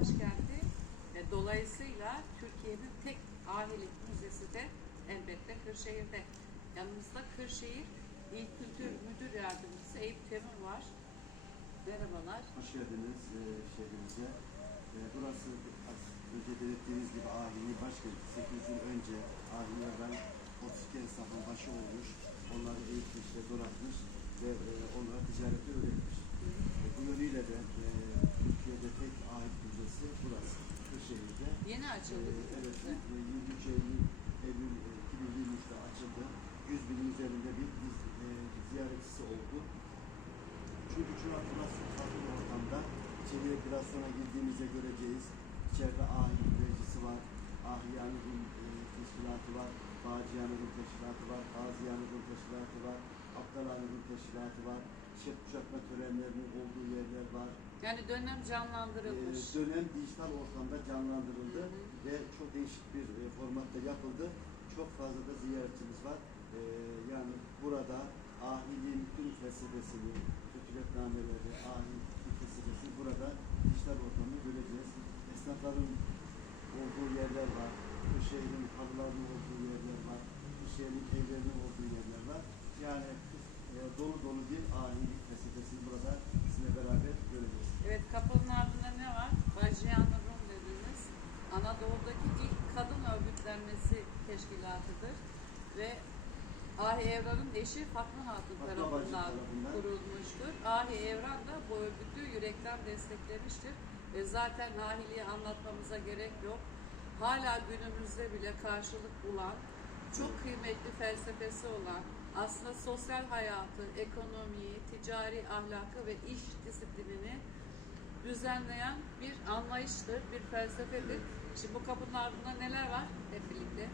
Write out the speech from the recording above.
başkenti ve dolayısıyla Türkiye'nin tek ahilik müzesi de elbette Kırşehir'de. Yanımızda Kırşehir İl Kültür Müdür Yardımcısı Eyüp Temur var. Merhabalar. Hoş geldiniz e, şehrimize. E, burası önce belirttiğiniz gibi Ahini başkenti. 8 yıl önce Ahinilerden 32 esnafın başı olmuş. Onları eğitmiş ve donatmış ve e, onlara ticareti öğretmiş. E, bu yönüyle de e, Türkiye'de tek ahit müzesi burası. Kırşehir'de. Yeni E, açıldı. evet, değil mi? e, 23 Eylül, Eylül e, 2023'te açıldı. 100 binin üzerinde bir iz- e, ziyaretçisi oldu. Çünkü Çırak burası farklı bir ortamda. İçeriye biraz sonra girdiğimizde göreceğiz. İçeride ahi meclisi var, Ahiyani Rum e, teşkilatı var, Bağcıyani Rum teşkilatı var, Gaziyani Rum teşkilatı var, Abdalani Rum teşkilatı var, şef kuşatma törenlerinin olduğu yerler var. Yani dönem canlandırılmış. Ee, dönem dijital ortamda canlandırıldı Hı hı. ve çok değişik bir e, formatta yapıldı. Çok fazla da ziyaretçimiz var. Ee, yani burada ahiliğin tüm felsefesini, kötületnameleri, ahilik felsefesini burada dijital ortamda göreceğiz. Esnafların olduğu yerler var. Bu şehrin halılarının olduğu yerler var. Bu şehrin evlerinin olduğu yerler var. Dolu dolu bir ahilik felsefesini burada sizinle beraber göreceğiz. Evet kapının ardında ne var? Bajyanı Rum dediğimiz Anadolu'daki ilk kadın örgütlenmesi teşkilatıdır. Ve Ahi Evran'ın eşi Fatma Hatun tarafından. kurulmuştur. Ahi Evran da bu örgütü yürekten desteklemiştir. Ve zaten Ahiliği anlatmamıza gerek yok. Hala günümüzde bile karşılık bulan, çok kıymetli felsefesi olan, aslında sosyal hayatı, ekonomiyi, ticari ahlakı ve iş disiplinini düzenleyen bir anlayıştır, bir felsefedir. Şimdi bu kapının ardında neler var? Hep birlikte